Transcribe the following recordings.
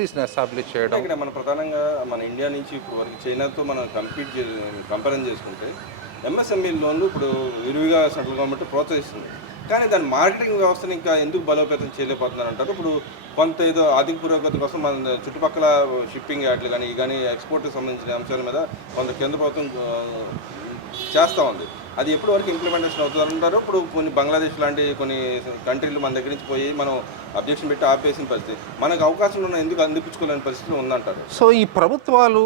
ఇండస్ట్రీస్ని establish చేయడం. ఇక్కడ మన ప్రధానంగా మన ఇండియా నుంచి ఇప్పుడు వరకు చైనాతో మనం కంపారిజన్ చేసుకుంటే ఎంఎస్ఎంఈ లోన్లు ఇప్పుడు విరివిగా సెంట్రల్ గవర్నమెంట్ ప్రోత్సహిస్తుంది. కానీ దాని మార్కెటింగ్ వ్యవస్థను ఇంకా ఎందుకు బలోపేతం చేయలేకపోతున్నారు అంటారు. ఇప్పుడు కొంత ఏదో ఆర్థిక పురోగతి కోసం మన చుట్టుపక్కల షిప్పింగ్ యార్డ్లు కానీ ఎక్స్పోర్ట్కి సంబంధించిన అంశాల మీద కొంత కేంద్ర ప్రభుత్వం చేస్తూ ఉంది. అది ఎప్పటి వరకు ఇంప్లిమెంటేషన్ అవుతుంది అంటారు. ఇప్పుడు కొన్ని బంగ్లాదేశ్ లాంటి కొన్ని కంట్రీలు మన దగ్గర నుంచి పోయి మనం అబ్జెక్షన్ పెట్టి ఆపేసిన పరిస్థితి, మనకు అవకాశం ఉన్న ఎందుకు అందిపుచ్చుకోలేని పరిస్థితి ఉందంటారు. సో ఈ ప్రభుత్వాలు,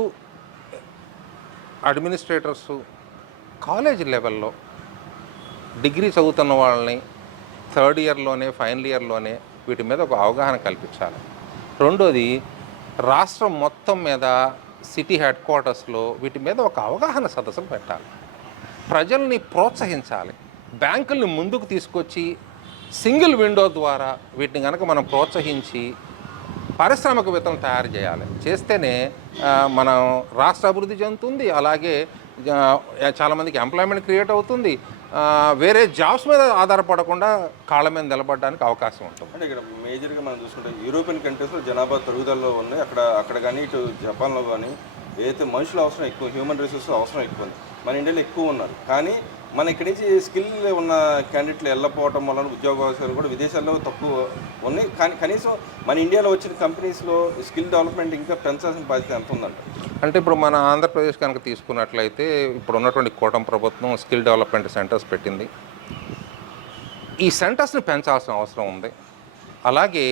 అడ్మినిస్ట్రేటర్స్ కాలేజ్ లెవెల్లో డిగ్రీ చదువుతున్న వాళ్ళని థర్డ్ ఇయర్లోనే ఫైనల్ ఇయర్లోనే వీటి మీద ఒక అవగాహన కల్పించాలి. రెండోది రాష్ట్రం మొత్తం మీద సిటీ హెడ్ క్వార్టర్స్లో వీటి మీద ఒక అవగాహన సదస్సులు పెట్టాలి. ప్రజల్ని ప్రోత్సహించాలి. బ్యాంకుల్ని ముందుకు తీసుకొచ్చి సింగిల్ విండో ద్వారా వీటిని కనుక మనం ప్రోత్సహించి పారిశ్రామికవేత్తలను తయారు చేయాలి. చేస్తేనే మనం రాష్ట్ర అభివృద్ధి చెందుతుంది. అలాగే చాలామందికి ఎంప్లాయ్మెంట్ క్రియేట్ అవుతుంది. వేరే జాబ్స్ మీద ఆధారపడకుండా కాళ్ళ మీద నిలబడడానికి అవకాశం ఉంటుంది. అంటే ఇక్కడ మేజర్గా మనం చూసుకుంటే యూరోపియన్ కంట్రీస్లో జనాభా తరుగుదలలో ఉన్నాయి. అక్కడ కానీ ఇటు జపాన్లో కానీ ఏదైతే మనుషుల అవసరం ఎక్కువ, హ్యూమన్ రిసోర్స్ అవసరం ఎక్కువ ఉంది. మన ఇండియాలో ఎక్కువ ఉన్నారు. కానీ మన ఇక్కడి నుంచి స్కిల్ ఉన్న క్యాండిడేట్లు వెళ్ళకపోవడం వలన ఉద్యోగావకాశాలు కూడా విదేశాల్లో తక్కువ ఉన్నాయి. కానీ కనీసం మన ఇండియాలో వచ్చిన కంపెనీస్లో స్కిల్ డెవలప్మెంట్ ఇంకా పెంచాల్సిన బాధ్యత ఎంత ఉందంట. అంటే ఇప్పుడు మన ఆంధ్రప్రదేశ్ కనుక తీసుకున్నట్లయితే ఇప్పుడు ఉన్నటువంటి కూటమి ప్రభుత్వం స్కిల్ డెవలప్మెంట్ సెంటర్స్ పెట్టింది. ఈ సెంటర్స్ని పెంచాల్సిన అవసరం ఉంది. అలాగే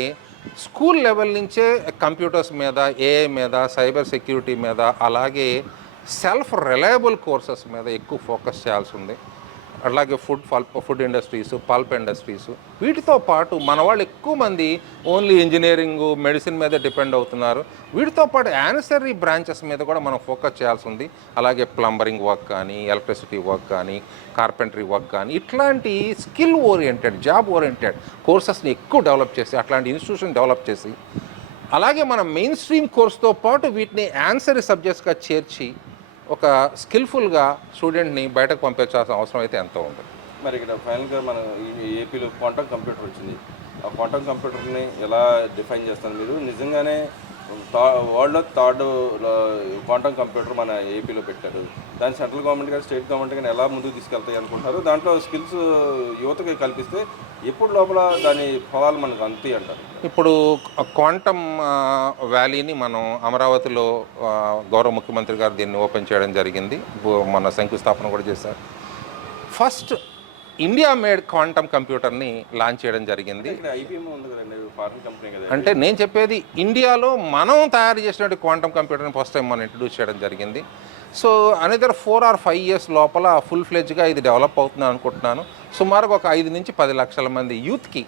స్కూల్ లెవెల్ నుంచే కంప్యూటర్స్ మీద, ఏఐ మీద, సైబర్ సెక్యూరిటీ మీద, అలాగే సెల్ఫ్ రిలయబుల్ కోర్సెస్ మీద ఎక్కువ ఫోకస్ చేయాల్సి ఉంది. అలాగే ఫుడ్ ఇండస్ట్రీస్, పల్ప్ ఇండస్ట్రీస్, వీటితో పాటు మన వాళ్ళు ఎక్కువ మంది ఓన్లీ ఇంజనీరింగ్, మెడిసిన్ మీద డిపెండ్ అవుతున్నారు. వీటితో పాటు యాన్సరీ బ్రాంచెస్ మీద కూడా మనం ఫోకస్ చేయాల్సి ఉంది. అలాగే ప్లంబరింగ్ వర్క్ కానీ, ఎలక్ట్రిసిటీ వర్క్ కానీ, కార్పెంటరీ వర్క్ కానీ, ఇట్లాంటి స్కిల్ ఓరియంటెడ్, జాబ్ ఓరియంటెడ్ కోర్సెస్ని ఎక్కువ డెవలప్ చేసి, అట్లాంటి ఇన్స్టిట్యూషన్ డెవలప్ చేసి, అలాగే మన మెయిన్ స్ట్రీమ్ కోర్స్తో పాటు వీటిని యాన్సరీ సబ్జెక్ట్స్గా చేర్చి ఒక స్కిల్ఫుల్గా స్టూడెంట్ని బయటకు పంపించాల్సిన అవసరం అయితే ఎంతో ఉంది. మరి ఇక్కడ ఫైనల్గా మన ఏపీలో క్వాంటమ్ కంప్యూటర్ వచ్చింది. ఆ క్వాంటమ్ కంప్యూటర్ని ఎలా డిఫైన్ చేస్తారు మీరు? నిజంగానే వరల్డ్లో థర్డ్ క్వాంటమ్ కంప్యూటర్ మన ఏపీలో పెట్టారు. దాన్ని సెంట్రల్ గవర్నమెంట్ కానీ స్టేట్ గవర్నమెంట్ కానీ ఎలా ముందుకు తీసుకెళ్తాయి అనుకుంటున్నారు? దాంట్లో స్కిల్స్ యువతకి కల్పిస్తే ఎప్పుడు లోపల దాని ఫలాలు మనకు అంతే అంటారు. ఇప్పుడు క్వాంటమ్ వ్యాలీని మనం అమరావతిలో గౌరవ ముఖ్యమంత్రి గారు దీన్ని ఓపెన్ చేయడం జరిగింది. మన శంకుస్థాపన కూడా చేశారు. ఫస్ట్ ఇండియా మేడ్ క్వాంటమ్ కంప్యూటర్ని లాంచ్ చేయడం జరిగింది. అంటే నేను చెప్పేది ఇండియాలో మనం తయారు చేసినట్టు క్వాంటమ్ కంప్యూటర్ని ఫస్ట్ టైం మనం ఇంట్రడ్యూస్ చేయడం జరిగింది. సో అనదర్ 4 or 5 years లోపల ఫుల్ ఫ్లెడ్జ్గా ఇది డెవలప్ అవుతుందని అనుకుంటున్నాను. సుమారుగా ఒక 5 నుంచి 10 లక్షల మంది యూత్కి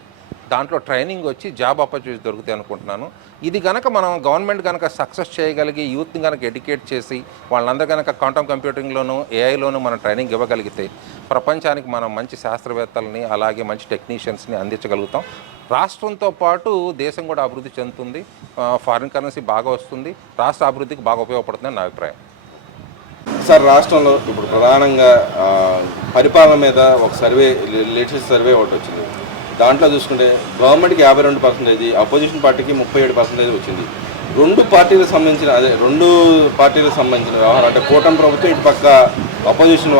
దాంట్లో ట్రైనింగ్ వచ్చి జాబ్ ఆపర్చునిటీస్ దొరుకుతాయి అనుకుంటున్నాను. ఇది కనుక మనం గవర్నమెంట్ కనుక సక్సెస్ చేయగలిగి యూత్ని కనుక ఎడ్యుకేట్ చేసి వాళ్ళందరూ కనుక క్వాంటమ్ కంప్యూటింగ్లోను, ఏఐలోను మనం ట్రైనింగ్ ఇవ్వగలిగితే ప్రపంచానికి మనం మంచి శాస్త్రవేత్తలని, అలాగే మంచి టెక్నీషియన్స్ని అందించగలుగుతాం. రాష్ట్రంతో పాటు దేశం కూడా అభివృద్ధి చెందుతుంది. ఫారిన్ కరెన్సీ బాగా వస్తుంది. రాష్ట్ర అభివృద్ధికి బాగా ఉపయోగపడుతుందని నా అభిప్రాయం. సార్, రాష్ట్రంలో ఇప్పుడు ప్రధానంగా పరిపాలన మీద ఒక లేటెస్ట్ సర్వే ఒకటి వచ్చింది. దాంట్లో చూసుకుంటే గవర్నమెంట్కి 52%, అపోజిషన్ పార్టీకి 37% వచ్చింది. రెండు పార్టీలకు సంబంధించిన వ్యవహారం అంటే కూటమి ప్రభుత్వం, ఇటు పక్క అపోజిషన్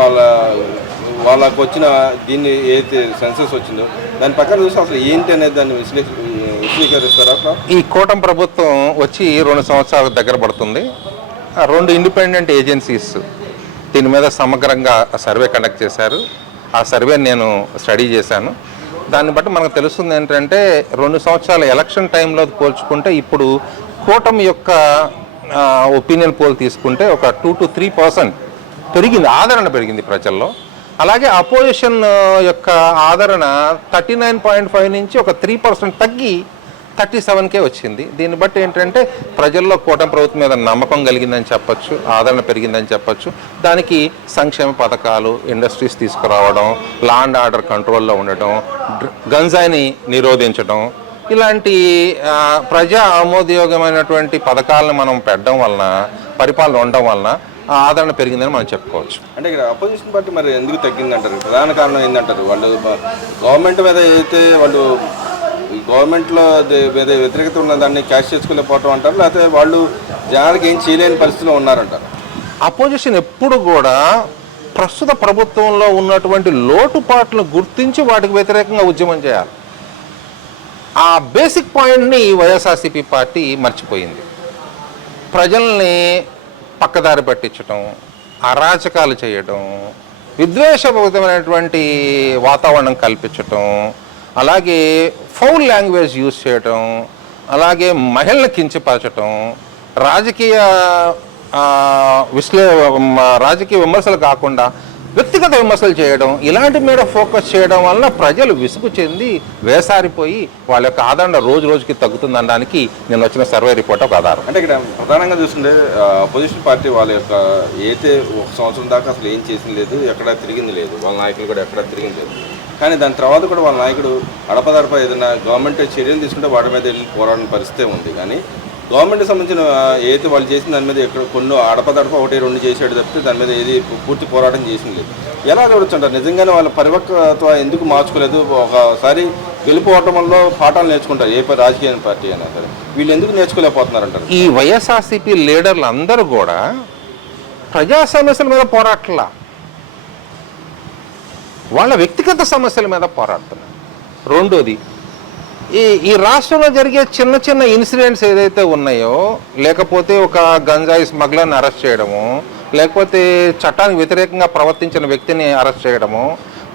వాళ్ళకు వచ్చిన దీన్ని ఏదైతే సెన్సస్ వచ్చిందో దాని పక్కన చూస్తే అసలు ఏంటి అనేది దాన్ని విశ్లేషిస్తారా? ఈ కూటమి ప్రభుత్వం వచ్చి 2 సంవత్సరాల దగ్గర పడుతుంది. 2 ఇండిపెండెంట్ ఏజెన్సీస్ దీని మీద సమగ్రంగా సర్వే కండక్ట్ చేశారు. ఆ సర్వే నేను స్టడీ చేశాను. దాన్ని బట్టి మనకు తెలుస్తుంది ఏంటంటే 2 సంవత్సరాల ఎలక్షన్ టైంలో పోల్చుకుంటే ఇప్పుడు కూటమి యొక్క ఒపీనియన్ పోల్ తీసుకుంటే ఒక 2 to 3% పెరిగింది, ఆదరణ పెరిగింది ప్రజల్లో. అలాగే అపోజిషన్ యొక్క ఆదరణ 39.5 నుంచి ఒక 3% తగ్గి 37K వచ్చింది. దీన్ని బట్టి ఏంటంటే ప్రజల్లో కూటమి ప్రభుత్వం మీద నమ్మకం కలిగిందని చెప్పచ్చు, ఆదరణ పెరిగిందని చెప్పచ్చు. దానికి సంక్షేమ పథకాలు, ఇండస్ట్రీస్ తీసుకురావడం, లా అండ్ ఆర్డర్ కంట్రోల్లో ఉండటం, గంజాయిని నిరోధించడం, ఇలాంటి ప్రజా ఆమోదయోగ్యమైనటువంటి పథకాలను మనం పెట్టడం వలన, పరిపాలన ఉండడం వలన ఆదరణ పెరిగిందని మనం చెప్పుకోవచ్చు. అంటే ఇక్కడ అపోజిషన్ పార్టీ మరి ఎందుకు తగ్గిందంటారు? ప్రధాన కారణం ఏంటంటారు? వాళ్ళు గవర్నమెంట్ మీద ఏదైతే వాళ్ళు గవర్నమెంట్లో మీద వ్యతిరేకత ఉన్న దాన్ని క్యాష్ చేసుకోలేకపోవటం అంటారు, లేకపోతే వాళ్ళు జనానికి ఏం చేయలేని పరిస్థితిలో ఉన్నారంటారు? అపోజిషన్ ఎప్పుడు కూడా ప్రస్తుత ప్రభుత్వంలో ఉన్నటువంటి లోటుపాట్లను గుర్తించి వాటికి వ్యతిరేకంగా ఉద్యమం చేయాలి. ఆ బేసిక్ పాయింట్ని వైఎస్ఆర్సీపీ పార్టీ మర్చిపోయింది. ప్రజల్ని పక్కదారి పట్టించడం, అరాచకాలు చేయడం, విద్వేషపూరితమైనటువంటి వాతావరణం కల్పించటం, అలాగే ఫౌల్ లాంగ్వేజ్ యూజ్ చేయటం, అలాగే మహిళలను కించపరచటం, రాజకీయ రాజకీయ విమర్శలు కాకుండా వ్యక్తిగత విమర్శలు చేయడం, ఇలాంటి మీద ఫోకస్ చేయడం వలన ప్రజలు విసుగు చెంది వేసారిపోయి వాళ్ళ యొక్క ఆదరణ రోజు రోజుకి తగ్గుతుందనడానికి నేను వచ్చిన సర్వే రిపోర్ట్ ఒక ఆధారం. అంటే ఇక్కడ ప్రధానంగా చూస్తుంటే అపోజిషన్ పార్టీ వాళ్ళ యొక్క అయితే ఒక సంవత్సరం దాకా అసలు ఏం చేసింది లేదు, ఎక్కడ తిరిగింది లేదు, వాళ్ళ నాయకులు కూడా ఎక్కడ తిరిగింది లేదు. కానీ దాని తర్వాత కూడా వాళ్ళ నాయకుడు అడపదడప ఏదైనా గవర్నమెంట్ చర్యలు తీసుకుంటే వాటి మీద వెళ్ళి పోరాడిన పరిస్థితే ఉంది. కానీ గవర్నమెంట్కి సంబంధించిన ఏదైతే వాళ్ళు చేసిన దాని మీద ఎక్కడ కొన్ని అడపదడప ఒకటి రెండు చేసాడు తప్పితే దాని మీద ఏది పూర్తి పోరాటం చేసింది లేదు. ఎలా చూడొచ్చు అంటారు? నిజంగానే వాళ్ళ పరిపక్వత ఎందుకు మార్చుకోలేదు? ఒకసారి గెలిపోవటం వల్ల పాఠాలు నేర్చుకుంటారు ఏ రాజకీయ పార్టీ అయినా సరే, వీళ్ళు ఎందుకు నేర్చుకోలేకపోతున్నారంటారు? ఈ వైఎస్ఆర్సీపీ లీడర్లు అందరూ కూడా ప్రజా సమస్యల మీద పోరాటలా, వాళ్ళ వ్యక్తిగత సమస్యల మీద పోరాడుతున్నారు. రెండోది, ఈ రాష్ట్రంలో జరిగే చిన్న చిన్న ఇన్సిడెంట్స్ ఏదైతే ఉన్నాయో, లేకపోతే ఒక గంజాయి స్మగ్లర్ని అరెస్ట్ చేయడము, లేకపోతే చట్టానికి వ్యతిరేకంగా ప్రవర్తించిన వ్యక్తిని అరెస్ట్ చేయడము,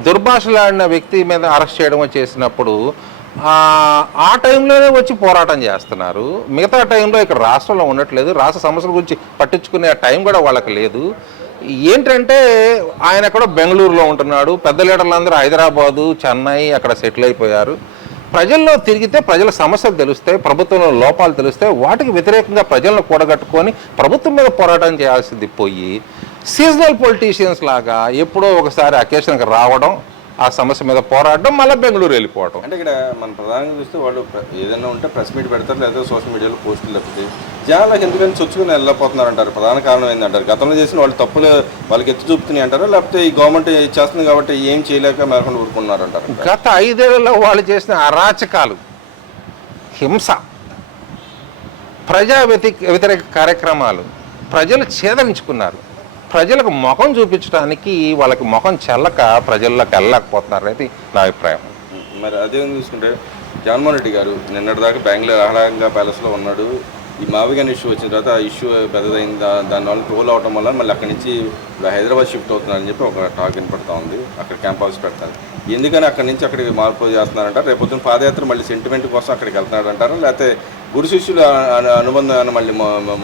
దుర్భాషలాడిన వ్యక్తి మీద అరెస్ట్ చేయడము చేసినప్పుడు ఆ టైంలోనే వచ్చి పోరాటం చేస్తున్నారు. మిగతా టైంలో ఇక్కడ రాష్ట్రంలో ఉండట్లేదు, రాష్ట్ర సమస్యల గురించి పట్టించుకునే టైం కూడా వాళ్ళకి లేదు. ఏంటంటే ఆయన ఎక్కడో బెంగళూరులో ఉంటున్నాడు, పెద్ద లీడర్లందరూ హైదరాబాదు, చెన్నై అక్కడ సెటిల్ అయిపోయారు. ప్రజల్లో తిరిగితే ప్రజల సమస్యలు తెలుస్తాయి, ప్రభుత్వంలో లోపాలు తెలుస్తాయి, వాటికి వ్యతిరేకంగా ప్రజలను కూడగట్టుకొని ప్రభుత్వం మీద పోరాటం చేయాల్సింది పోయి సీజనల్ పొలిటీషియన్స్ లాగా ఎప్పుడో ఒకసారి అకేషన్కి రావడం, ఆ సమస్య మీద పోరాడడం, మళ్ళీ బెంగళూరు వెళ్ళిపోవడం. అంటే ఇక్కడ మనం ప్రధానంగా చూస్తే వాళ్ళు ఏదైనా ఉంటే ప్రెస్ మీట్ పెడతారు, లేదా సోషల్ మీడియాలో పోస్టులు తప్పితే జనాలకు ఎందుకని చొచ్చుకుని వెళ్ళిపోతున్నారు అంటారు. ప్రధాన కారణం ఏంటంటారు? గతంలో చేసిన వాళ్ళు తప్పులు వాళ్ళకి ఎత్తి చూపుతున్నాయి అంటారు, లేకపోతే ఈ గవర్నమెంట్ చేస్తుంది కాబట్టి ఏం చేయలేక మేరకుండా ఊరుకున్నారు అంటారు? గత 5 ఏళ్లలో వాళ్ళు చేసిన అరాచకాలు, హింస, ప్రజా వ్యతిరేక కార్యక్రమాలు ప్రజలు ఛేదరించుకున్నారు. ప్రజలకు ముఖం చూపించడానికి వాళ్ళకి ముఖం చెల్లక ప్రజల్లోకి వెళ్ళలేకపోతున్నారు అనేది నా అభిప్రాయం. మరి అదే చూసుకుంటే జగన్మోహన్ రెడ్డి గారు నిన్నటిదాకా బెంగళూరు ఆహ్లాదంగా ప్యాలెస్లో ఉన్నాడు. ఈ మావిగాని ఇష్యూ వచ్చిన తర్వాత ఆ ఇష్యూ పెద్దదైంది, దానివల్ల ట్రోల్ అవడం వల్ల మళ్ళీ అక్కడి నుంచి హైదరాబాద్ షిఫ్ట్ అవుతున్నారని చెప్పి ఒక టాక్ వినపడతా ఉంది. అక్కడ క్యాంప్ హౌస్ పెడతారు. ఎందుకని అక్కడి నుంచి అక్కడికి మార్పు చేస్తున్నారంటారు? రేపొద్దున పాదయాత్ర మళ్ళీ సెంటిమెంట్ కోసం అక్కడికి వెళ్తున్నాడు అంటారు, లేకపోతే గురు శిష్యుల అనుబంధాన్ని మళ్ళీ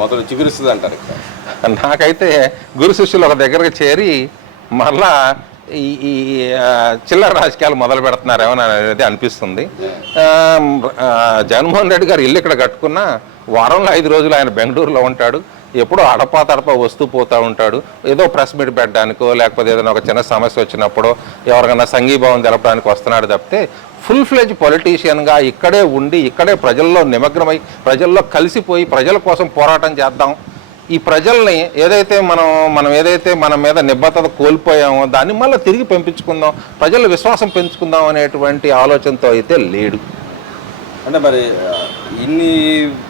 మొదలు చిగురిస్తుంది అంటారు? నాకైతే గురు శిష్యులు ఒక దగ్గరకు చేరి మళ్ళా ఈ చిల్లర రాజకీయాలు మొదలు పెడుతున్నారేమో అనేది అనిపిస్తుంది. జగన్మోహన్ రెడ్డి గారు ఇల్లు ఇక్కడ కట్టుకున్నా వారంలో 5 రోజులు ఆయన బెంగళూరులో ఉంటాడు. ఎప్పుడో అడపా వస్తూ పోతూ ఉంటాడు. ఏదో ప్రెస్ మీట్ పెట్టడానికో, లేకపోతే ఏదైనా ఒక చిన్న సమస్య వచ్చినప్పుడు ఎవరికైనా సంఘీభావం తెలపడానికి వస్తున్నాడు తప్పితే ఫుల్ ఫ్లెజ్ పొలిటీషియన్గా ఇక్కడే ఉండి, ఇక్కడే ప్రజల్లో నిమగ్నమై, ప్రజల్లో కలిసిపోయి ప్రజల కోసం పోరాటం చేద్దాం, ఈ ప్రజల్ని ఏదైతే మన మీద నిబద్ధత కోల్పోయామో దాన్ని మళ్ళీ తిరిగి పెంపించుకుందాం, ప్రజల విశ్వాసం పెంచుకుందాం అనేటువంటి ఆలోచనతో అయితే లేడు. అంటే మరి ఇన్ని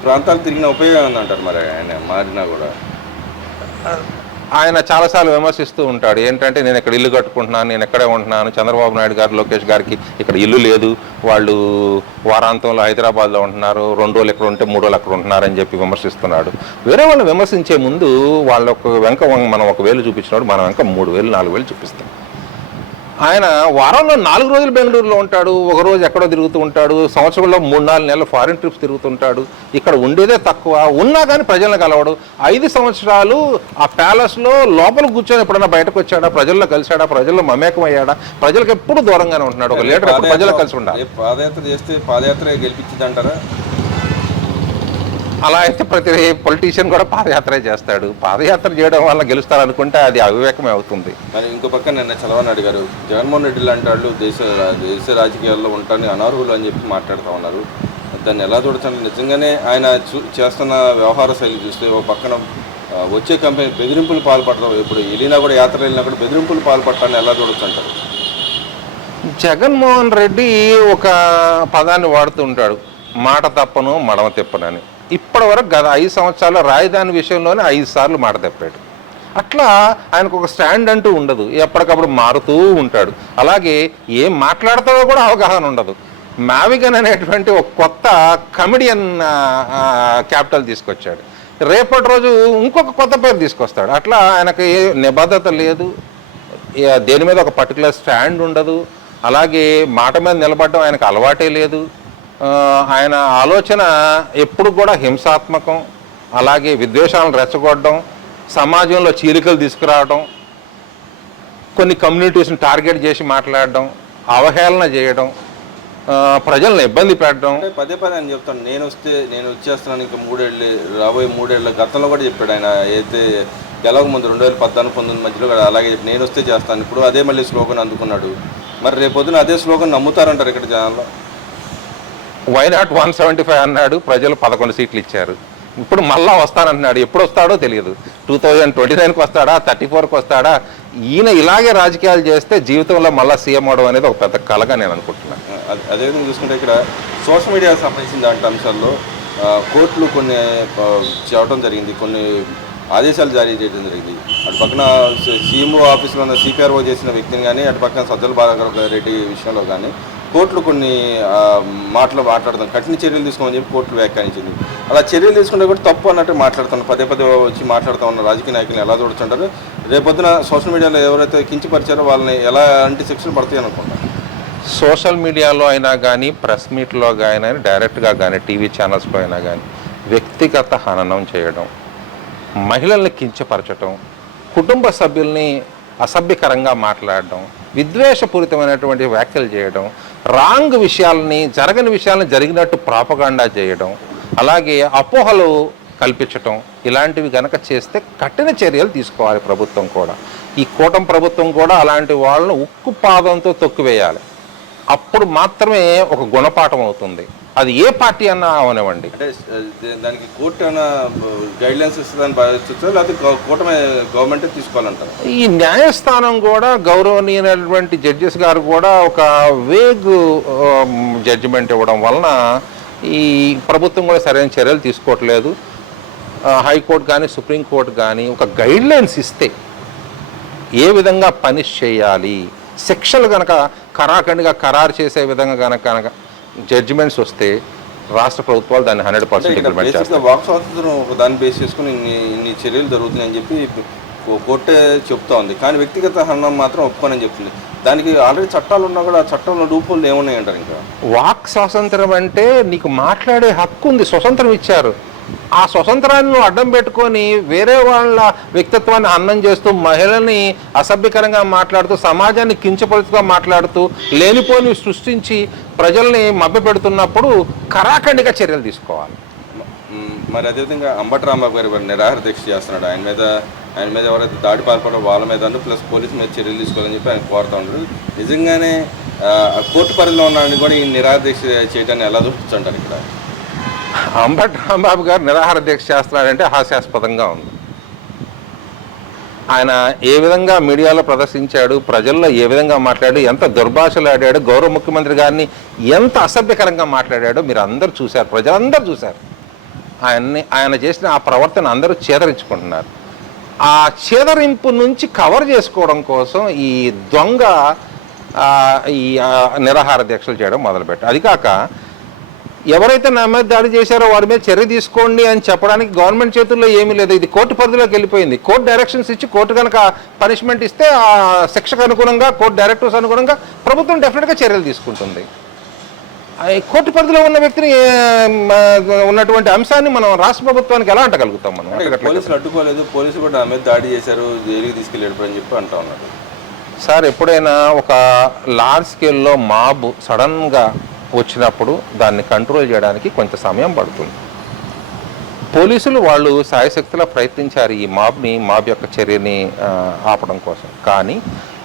ప్రాంతాలు తిరిగిన ఉపయోగం ఉందంటారు? మరి ఆయన మారినా కూడా ఆయన చాలాసార్లు విమర్శిస్తూ ఉంటాడు. ఏంటంటే నేను ఇక్కడ ఇల్లు కట్టుకుంటున్నాను, నేను ఎక్కడే ఉంటున్నాను, చంద్రబాబు నాయుడు గారు, లోకేష్ గారికి ఇక్కడ ఇల్లు లేదు, వాళ్ళు వారాంతంలో హైదరాబాద్లో ఉంటున్నారు, 2 రోజులు ఇక్కడ ఉంటే 3 రోజులు అక్కడ ఉంటున్నారని చెప్పి విమర్శిస్తున్నాడు. వేరే వాళ్ళని విమర్శించే ముందు వాళ్ళ వెంక మనం 1 వేలు చూపించినాడు, మనం వెంక 3 వేలు 4 వేలు చూపిస్తాం. ఆయన వారంలో 4 రోజులు బెంగళూరులో ఉంటాడు, 1 రోజు ఎక్కడో తిరుగుతూ ఉంటాడు, సంవత్సరంలో 3-4 నెలలు ఫారిన్ ట్రిప్స్ తిరుగుతుంటాడు. ఇక్కడ ఉండేదే తక్కువ, ఉన్నా కానీ ప్రజలను కలవడు. 5 సంవత్సరాలు ఆ ప్యాలెస్లో లోపల కూర్చొని ఎప్పుడన్నా బయటకు వచ్చాడా, ప్రజల్లో కలిశాడా, ప్రజల్లో మమేకం అయ్యాడా? ప్రజలకు ఎప్పుడు దూరంగానే ఉంటున్నాడు. ఒక లీడర్ ఎప్పుడు ప్రజలకు కలిసి ఉండాలి. పాదయాత్ర చేస్తే పాదయాత్ర గెలిపించింది అంటారా? అలా అయితే ప్రతి పొలిటీషియన్ కూడా పాదయాత్ర చేస్తాడు. పాదయాత్ర చేయడం వల్ల గెలుస్తారనుకుంటే అది అవివేకమే అవుతుంది. మరి ఇంకో పక్క నిన్న చలవని అడిగారు, జగన్మోహన్ రెడ్డి లాంటి వాళ్ళు దేశ రాజకీయాల్లో ఉంటారని అనర్హులు అని చెప్పి మాట్లాడుతూ ఉన్నారు. దాన్ని ఎలా చూడొచ్చు? నిజంగానే ఆయన చేస్తున్న వ్యవహార శైలి చూస్తే ఒక పక్కన వచ్చే కంపెనీ బెదిరింపులు పాల్పడతాం, ఇప్పుడు వెళ్ళినా కూడా యాత్ర వెళ్ళినా కూడా బెదిరింపులు పాల్పడటాన్ని ఎలా చూడొచ్చు అంటారు? జగన్మోహన్ రెడ్డి ఒక పదాన్ని వాడుతూ ఉంటాడు, మాట తప్పను మడమ తిప్పనని. ఇప్పటి వరకు గత 5 సంవత్సరాల రాజధాని విషయంలోనే 5 సార్లు మాట తప్పాడు. అట్లా ఆయనకు ఒక స్టాండ్ అంటూ ఉండదు, ఎప్పటికప్పుడు మారుతూ ఉంటాడు. అలాగే ఏం మాట్లాడతాడో కూడా అవగాహన ఉండదు. మ్యావిగన్ అనేటువంటి ఒక కొత్త కమెడియన్ క్యాపిటల్ తీసుకొచ్చాడు, రేపటి రోజు ఇంకొక కొత్త పేరు తీసుకొస్తాడు. అట్లా ఆయనకి నిబద్ధత లేదు, దేని మీద ఒక పర్టికులర్ స్టాండ్ ఉండదు. అలాగే మాట మీద నిలబడడం ఆయనకు అలవాటే లేదు. ఆయన ఆలోచన ఎప్పుడు కూడా హింసాత్మకం, అలాగే విద్వేషాలను రెచ్చగొట్టడం, సమాజంలో చీలికలు తీసుకురావడం, కొన్ని కమ్యూనిటీస్ని టార్గెట్ చేసి మాట్లాడడం, అవహేళన చేయడం, ప్రజలను ఇబ్బంది పెట్టడం. పదే పదే అని చెప్తాను, నేను వచ్చేస్తున్నాను ఇంకా 3 ఏళ్ళు, రాబోయే 3 ఏళ్ళ గతంలో కూడా చెప్పాడు ఆయన. అయితే గెలవక ముందు 2014-19 మధ్యలో కూడా అలాగే చెప్పి నేను వస్తే చేస్తాను. ఇప్పుడు అదే మళ్ళీ స్లోగన్ అందుకున్నాడు. మరి రేపొద్దున అదే స్లోగన్ నమ్ముతారంటారు ఇక్కడ జనాల్లో? వై నాట్ 175 అన్నాడు, ప్రజలు 11 సీట్లు ఇచ్చారు. ఇప్పుడు మళ్ళా వస్తానంటున్నాడు, ఎప్పుడు వస్తాడో తెలియదు. 2029కి వస్తాడా, 34కి వస్తాడా? ఈయన ఇలాగే రాజకీయాలు చేస్తే జీవితంలో మళ్ళీ సీఎం అవడం అనేది ఒక పెద్ద కలగా నేను అనుకుంటున్నాను. అదేవిధంగా చూసుకుంటే ఇక్కడ సోషల్ మీడియాకి సంబంధించిన దాంట్లో అంశాల్లో కోర్టులు కొన్ని చెప్పడం జరిగింది, కొన్ని ఆదేశాలు జారీ చేయడం జరిగింది. అటు పక్కన సీఎంఓ ఆఫీసులో ఉన్న సిపిఆర్ఓ చేసిన వ్యక్తిని కానీ, అటు పక్కన సజ్జల రెడ్డి విషయంలో కానీ కోర్టులు కొన్ని మాట్లాడతాం, కఠిన చర్యలు తీసుకోమని చెప్పి కోర్టులు వ్యాఖ్యానించింది. అలా చర్యలు తీసుకుంటే కూడా తప్పు అన్నట్టు మాట్లాడుతున్నారు, పదే పదే వచ్చి మాట్లాడుతూ ఉన్న రాజకీయ నాయకులను ఎలా చూడుతుంటారు? రేపొద్దున సోషల్ మీడియాలో ఎవరైతే కించపరిచారో వాళ్ళని ఎలాంటి శిక్షలు పడతాయని అనుకుంటారు? సోషల్ మీడియాలో అయినా కానీ, ప్రెస్ మీట్లో కానీ, డైరెక్ట్గా కానీ, టీవీ ఛానల్స్లో అయినా కానీ వ్యక్తిగత హననం చేయడం, మహిళల్ని కించపరచడం, కుటుంబ సభ్యుల్ని అసభ్యకరంగా మాట్లాడడం, విద్వేషపూరితమైనటువంటి వ్యాఖ్యలు చేయడం, రాంగ్ విషయాలని, జరగని విషయాలను జరిగినట్టు ప్రాపగాండా చేయడం, అలాగే అపోహలు కల్పించటం, ఇలాంటివి కనుక చేస్తే కఠిన చర్యలు తీసుకోవాలి ప్రభుత్వం కూడా. ఈ కూటమి ప్రభుత్వం కూడా అలాంటి వాళ్ళను ఉక్కు పాదంతో తొక్కివేయాలి. అప్పుడు మాత్రమే ఒక గుణపాఠం అవుతుంది. అది ఏ పార్టీ అన్నా అవనివ్వండి. అంటే దానికి కోర్టు ఏమైనా గైడ్లైన్స్ ఇస్తుందని భావించవచ్చు, లేకపోతే కూటమి గవర్నమెంటే తీసుకోవాలంటారు? ఈ న్యాయస్థానం కూడా, గౌరవనీయమైనటువంటి జడ్జెస్ గారు కూడా ఒక వేగ్ జడ్జిమెంట్ ఇవ్వడం వలన ఈ ప్రభుత్వం కూడా సరైన చర్యలు తీసుకోవట్లేదు. హైకోర్టు కానీ, సుప్రీంకోర్టు కానీ ఒక గైడ్లైన్స్ ఇస్తే ఏ విధంగా పనిష్ చేయాలి, శిక్షలు కనుక ఖరాఖండిగా ఖరారు చేసే విధంగా కనుక జడ్జిమెంట్స్ వస్తే రాష్ట్ర ప్రభుత్వాలు దాన్ని 100% ఇంప్లిమెంట్ చేస్తాయి. వాక్ స్వాతంత్రం ఒక దాన్ని బేస్ చేసుకుని ఇన్ని చర్యలు జరుగుతున్నాయని చెప్పి కోర్టే చెప్తా ఉంది, కానీ వ్యక్తిగత హనం మాత్రం ఒప్పుకోనని చెప్తుంది. దానికి ఆల్రెడీ చట్టాలు ఉన్నా కూడా ఆ చట్టంలో లూప్హోల్ ఏమున్నాయంటారు? ఇంకా వాక్ స్వాతంత్రం అంటే నీకు మాట్లాడే హక్కు ఉంది, స్వతంత్రం ఇచ్చారు. ఆ స్వతంత్రాన్ని నువ్వు అడ్డం పెట్టుకొని వేరే వాళ్ళ వ్యక్తిత్వాన్ని హననం చేస్తూ, మహిళల్ని అసభ్యకరంగా మాట్లాడుతూ, సమాజాన్ని కించపరుచుగా మాట్లాడుతూ, లేనిపోని సృష్టించి ప్రజల్ని మభ్యపెడుతున్నప్పుడు కరాఖండిగా చర్యలు తీసుకోవాలి. మరి అదేవిధంగా అంబటి రాంబాబు గారు నిరాహార దీక్ష చేస్తున్నాడు. ఆయన మీద ఎవరైతే దాడి పాల్పడో వాళ్ళ మీద ప్లస్ పోలీసు మీద చర్యలు తీసుకోవాలని చెప్పి ఆయన కోరుతూ ఉంటారు. నిజంగానే కోర్టు పరిధిలో ఉన్నాడని కూడా ఈ నిరాహార దీక్ష చేయడాన్ని ఎలా చూపించంటారు? ఇక్కడ అంబటి రాంబాబు గారు నిరాహార దీక్ష చేస్తున్నాడంటే హాస్యాస్పదంగా ఉంది. ఆయన ఏ విధంగా మీడియాలో ప్రదర్శించాడు, ప్రజల్లో ఏ విధంగా మాట్లాడాడు, ఎంత దుర్భాషలు ఆడాడు, గౌరవ ముఖ్యమంత్రి గారిని ఎంత అసభ్యకరంగా మాట్లాడాడో మీరు అందరూ చూశారు, ప్రజలందరూ చూశారు. ఆయన చేసిన ఆ ప్రవర్తన అందరూ చేదరించుకుంటున్నారు. ఆ చేదరింపు నుంచి కవర్ చేసుకోవడం కోసం ఈ దొంగ ఈ నిరాహార దీక్షలు చేయడం మొదలుపెట్టారు. అది కాక ఎవరైతే నా మీద దాడి చేశారో వారి మీద చర్య తీసుకోండి అని చెప్పడానికి గవర్నమెంట్ చేతుల్లో ఏమీ లేదు. ఇది కోర్టు పరిధిలోకి వెళ్ళిపోయింది. కోర్టు డైరెక్షన్స్ ఇచ్చి కోర్టు కనుక పనిష్మెంట్ ఇస్తే ఆ శిక్షకు అనుగుణంగా, కోర్టు డైరెక్టివ్స్ అనుగుణంగా ప్రభుత్వం డెఫినెట్గా చర్యలు తీసుకుంటుంది. కోర్టు పరిధిలో ఉన్న వ్యక్తిని ఉన్నటువంటి అంశాన్ని మనం రాష్ట్ర ప్రభుత్వానికి ఎలా అంటగలుగుతాం? మనం పోలీసులు అడ్డుకోలేదు, పోలీసులు కూడా నా మీద దాడి చేశారు, జైలుకి తీసుకెళ్ళాడు అని చెప్పి అంటా ఉన్నారు. సార్, ఎప్పుడైనా ఒక లార్జ్ స్కేల్లో మాబ్ సడన్గా వచ్చినప్పుడు దాన్ని కంట్రోల్ చేయడానికి కొంత సమయం పడుతుంది. పోలీసులు వాళ్ళు సాయశక్తిలా ప్రయత్నించారు ఈ మాబ్ యొక్క చర్యని ఆపడం కోసం. కానీ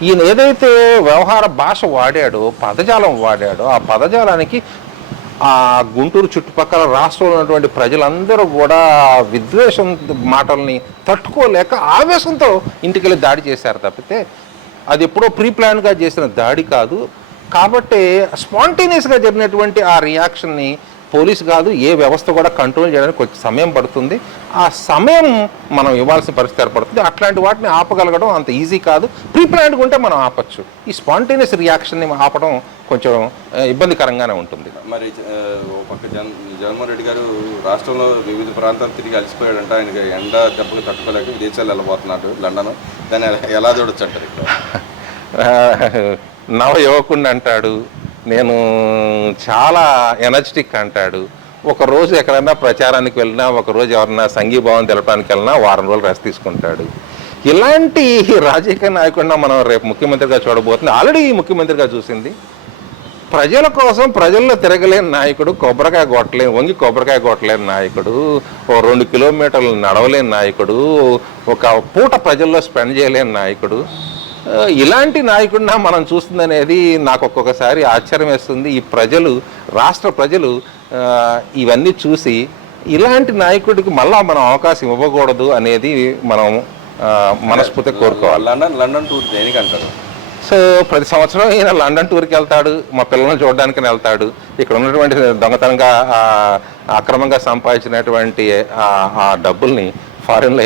ఈయన ఏదైతే వ్యవహార భాష వాడాడో, పదజాలం వాడాడో, ఆ పదజాలానికి ఆ గుంటూరు చుట్టుపక్కల రాష్ట్రంలో ఉన్నటువంటి ప్రజలందరూ కూడా విద్వేషం మాటల్ని తట్టుకోలేక ఆవేశంతో ఇంటికెళ్ళి దాడి చేశారు తప్పితే అది ఎప్పుడో ప్రీ ప్లాన్గా చేసిన దాడి కాదు. కాబట్టి స్పాంటేనియస్గా జరిగినటువంటి ఆ రియాక్షన్ని పోలీసు కాదు ఏ వ్యవస్థ కూడా కంట్రోల్ చేయడానికి కొంచెం సమయం పడుతుంది. ఆ సమయం మనం ఇవ్వాల్సిన పరిస్థితి ఏర్పడుతుంది. అట్లాంటి వాటిని ఆపగలగడం అంత ఈజీ కాదు. ప్రీప్లాన్డ్గా ఉంటే మనం ఆపచ్చు. ఈ స్పాంటేనియస్ రియాక్షన్ని ఆపడం కొంచెం ఇబ్బందికరంగానే ఉంటుంది. మరి ఒక పక్క జగన్మోహన్ రెడ్డి గారు రాష్ట్రంలో వివిధ ప్రాంతాలు తిరిగి అలసిపోయాడంట. ఆయనకి ఎండ దెబ్బకు తట్టుకోలేక విదేశాలు వెళ్ళబోతున్నాడు, లండన్. దాన్ని ఎలా చూడొచ్చు అంటారు? ఇక్కడ నవ యువకుడిని అంటాడు, నేను చాలా ఎనర్జెటిక్ అంటాడు. ఒకరోజు ఎక్కడైనా ప్రచారానికి వెళ్ళినా, ఒకరోజు ఎవరన్నా సంఘీభావం తెలపడానికి వెళ్ళినా వారం రోజులు రెస్ట్ తీసుకుంటాడు. ఇలాంటి రాజకీయ నాయకుడిని మనం రేపు ముఖ్యమంత్రిగా చూడబోతుంది. ఆల్రెడీ ముఖ్యమంత్రిగా చూసింది. ప్రజల కోసం ప్రజల్లో తిరగలేని నాయకుడు, కొబ్బరికాయ వంగి కొబ్బరికాయ కొట్టలేని నాయకుడు, ఓ 2 కిలోమీటర్లు నడవలేని నాయకుడు, ఒక పూట ప్రజల్లో స్పెండ్ చేయలేని నాయకుడు. ఇలాంటి నాయకుడిని మనం చూస్తుందనేది నాకు ఒక్కొక్కసారి ఆశ్చర్యం వేస్తుంది. ఈ ప్రజలు, రాష్ట్ర ప్రజలు ఇవన్నీ చూసి ఇలాంటి నాయకుడికి మళ్ళా మనం అవకాశం ఇవ్వకూడదు అనేది మనం మనస్ఫూర్తిగా కోరుకోవాలి. లండన్ టూర్ దేనికి అంటారు? సో ప్రతి సంవత్సరం ఈయన లండన్ టూర్కి వెళ్తాడు, మా పిల్లల్ని చూడడానికి వెళ్తాడు. ఇక్కడ ఉన్నటువంటి దొంగతనంగా అక్రమంగా సంపాదించినటువంటి ఆ డబ్బుల్ని ఫారిన్లో